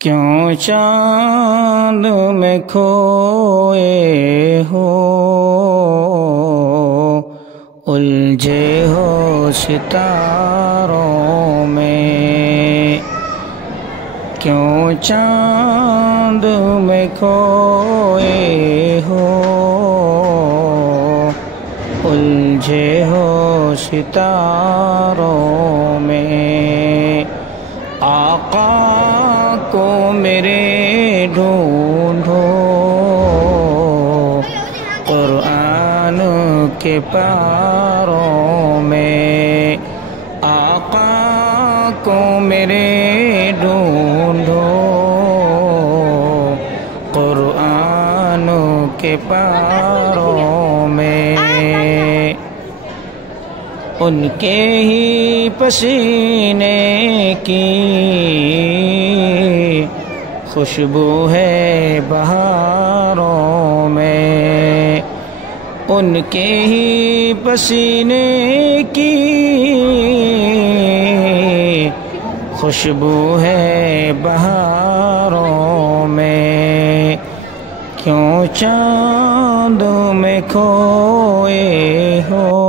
کیوں چاند میں کھوئے ہو، الجھے ہو ستاروں میں؟ کیوں چاند میں کھوئے ہو، الجھے ہو ستاروں میں؟ آقا کو میرے ڈھونڈو قرآن کے پاروں میں، آقا کو میرے ڈھونڈو قرآن کے پاروں میں۔ ان کے ہی پسینے کی خوشبو ہے بہاروں میں، ان کے ہی پسینے کی خوشبو ہے بہاروں میں۔ کیوں چاند میں کھوئے ہو،